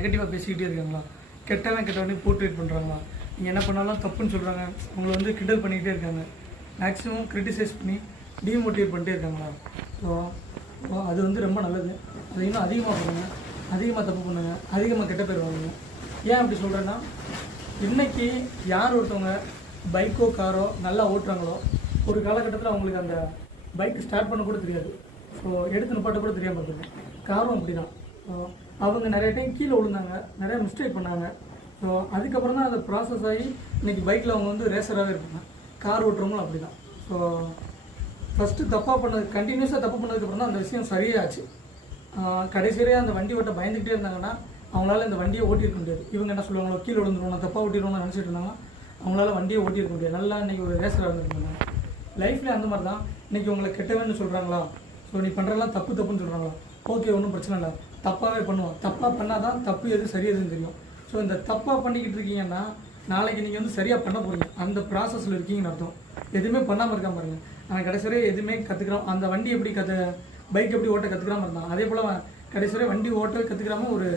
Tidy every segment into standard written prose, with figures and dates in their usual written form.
நெகட்டிவாக பேசிக்கிட்டே இருக்காங்களா, கெட்டவனே போர்ட்ரேட் பண்ணுறாங்களா, நீங்கள் என்ன பண்ணாலும் தப்புன்னு சொல்கிறாங்க, உங்களை வந்து கிண்டல் பண்ணிக்கிட்டே இருக்காங்க, மேக்ஸிமம் கிரிட்டிசைஸ் பண்ணி டிமோட்டிவேட் பண்ணிட்டே இருக்காங்களா. ஸோ அது வந்து ரொம்ப நல்லது. அதை இன்னும் அதிகமாக பண்ணுங்கள், அதிகமாக தப்பு பண்ணுங்கள், அதிகமாக கெட்ட பேர் வாங்குங்க. ஏன் அப்படி சொல்கிறேன்னா, இன்றைக்கி யார் ஒருத்தவங்க பைக்கோ காரோ நல்லா ஓட்டுறாங்களோ ஒரு காலகட்டத்தில் அவங்களுக்கு அந்த பைக் ஸ்டார்ட் பண்ண கூட தெரியாது. ஸோ எடுத்து நிப்பாட்ட கூட தெரியாமல் இருக்குங்க. காரும் அப்படி தான். அவங்க நிறைய டைம் கீழே விழுந்தாங்க, நிறையா மிஸ்டேக் பண்ணாங்க. ஸோ அதுக்கப்புறம் தான் அதை ப்ராசஸ் ஆகி இன்றைக்கி பைக்கில் அவங்க வந்து ரேசராகவே இருப்பாங்க. கார் ஓட்டுறவங்களும் அப்படி தான். ஸோ ஃபஸ்ட்டு தப்பாக பண்ணது, கண்டினியூஸாக தப்பு பண்ணதுக்கப்புறம் தான் அந்த விஷயம் சரியாச்சு. கடைசி வரையாக அந்த வண்டி ஓட்ட பயந்துக்கிட்டே இருந்தாங்கன்னா அவங்களால இந்த வண்டியை ஓட்டியிருக்க முடியாது. இவங்க என்ன சொல்லுவாங்களோ, கீழே விழுந்துருவோம், நான் தப்பாக ஓட்டிடுவோம்னு நினச்சிட்டு இருந்தாங்கன்னா அவங்களால வண்டியை ஓட்டியிருக்க முடியாது. நல்லா இன்றைக்கி ஒரு ரேசராக இருந்துருக்காங்க. லைஃப்லேயே அந்த மாதிரி தான். இன்றைக்கி உங்களை கெட்டவன்னு சொல்கிறாங்களா, ஸோ நீ பண்ணுறதெல்லாம் தப்புன்னு சொல்கிறாங்களா, ஓகே ஒன்றும் பிரச்சனை இல்லை, தப்பாகவே பண்ணுவோம். தப்பாக பண்ணால் தான் தப்பு எது சரி எதுன்னு தெரியும். ஸோ இந்த தப்பாக பண்ணிக்கிட்டு இருக்கீங்கன்னா நாளைக்கு நீங்கள் வந்து சரியாக பண்ண போகிறீங்க, அந்த ப்ராசஸில் இருக்கீங்கன்னு அர்த்தம். எதுவுமே பண்ணாமல் இருக்காம பாருங்க. நான் கடைசி வரை எதுவுமே கற்றுக்கிறோம், அந்த வண்டி எப்படி பைக் எப்படி ஓட்ட கற்றுக்கிறாம இருந்தான், அதே போல் கடைசி வரை வண்டி ஓட்ட கற்றுக்கிறாம ஒரு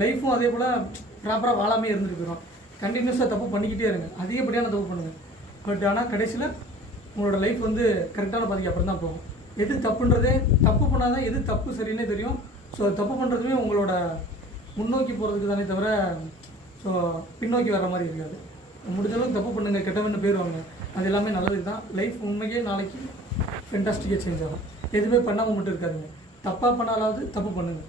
லைஃப்பும் அதே போல் ப்ராப்பராக வாழாமே இருந்துருக்கிறோம். கண்டினியூஸாக தப்பு பண்ணிக்கிட்டே இருங்க, அதிகப்படியான தப்பு பண்ணுங்கள். பட் ஆனால் கடைசியில் உங்களோட லைஃப் வந்து கரெக்டான பாதிக்கு அப்புறம் தான் போகும். எது தப்புன்றதே, தப்பு பண்ணால் தான் எது தப்பு சரின்னே தெரியும். ஸோ தப்பு பண்ணுறதுமே உங்களோட முன்னோக்கி போகிறதுக்கு தானே தவிர ஸோ பின்னோக்கி வர மாதிரி இருக்காது. முடிஞ்சளவுக்கு தப்பு பண்ணுங்கள், கெட்டவன்னு பேர் வாங்க, அது எல்லாமே நல்லது தான். லைஃப் உண்மையே நாளைக்கு ஃபென்டாஸ்டிக்காக சேஞ்ச் ஆகும். எதுவுமே பண்ணாமல் மட்டும் இருக்காதுங்க. தப்பாக பண்ணாலாவது தப்பு பண்ணுங்கள்.